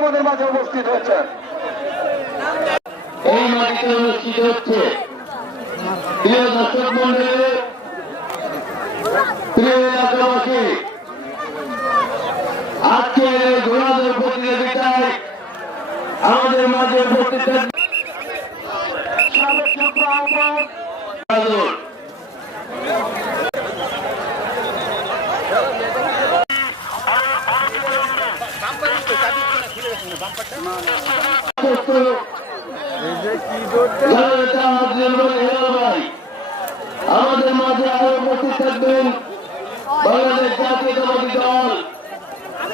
আমাদের মাঝে উপস্থিত হয়েছেন এই মাটিতে অনুষ্ঠিত হচ্ছে প্রিয় দর্শক মন্ডলী, প্রিয় এলাকাবাসী, আজকে ঘোড়াদের প্রতিযোগিতায় আমাদের মাঝে উপস্থিত আমাদের মাঝে আরও উপস্থিত থাকবেন বাংলাদেশ জাতীয়তাবাদী দল।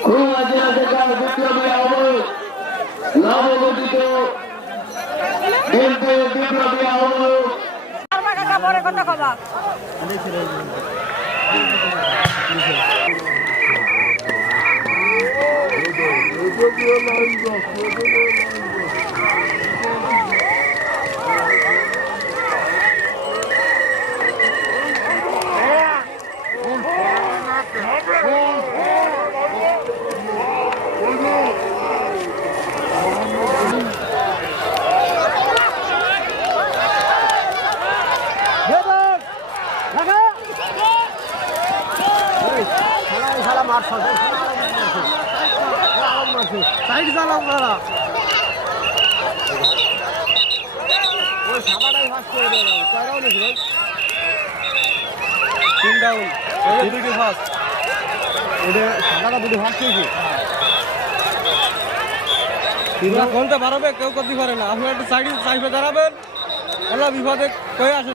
খুলনা জেলা শাখার বিপ্লবী আহ্বায়ক, নবগঠিত বিপ্লবী আহ্বায়ক। পরে কথা কবা মাঠ সজায় সাইড চালাও আপনারা। ওই সাবাটাই ফার্স্ট করে দেবেন কয় রাউন্ড হয়েছে ভাই। তিন রাউন্ড দুটি ফার্স্ট ওটা সাবাটা দুটি ফার্স্ট হয়েছে তিনটা কোনটা পারবে কেউ করতে পারে না। আপনি একটা সাইড সাইডে দাঁড়াবেন। এলা বিপদে কয়ে আসেন।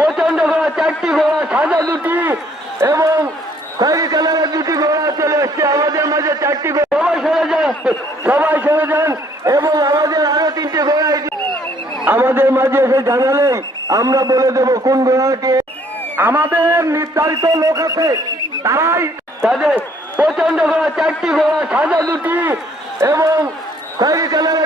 প্রচণ্ড ঘোড়া চারটি ঘোড়া, সাদা দুটি এবং খয়েরি কালারের দুটি ঘোড়া চলে এসছে। আমাদের মাঝে চারটি ঘোড়া। সবাই যান, সবাই সরে যান এবং আমাদের আরও তিনটি ঘোড়া আমাদের মাঝে এসে জানালেই আমরা বলে দেব কোন ঘোড়াটি। আমাদের নির্ধারিত লোক আছে, তারাই তাদের প্রচণ্ড ঘোড়া চারটি ঘোড়া, সাদা দুটি এবং খয়েরি কালারের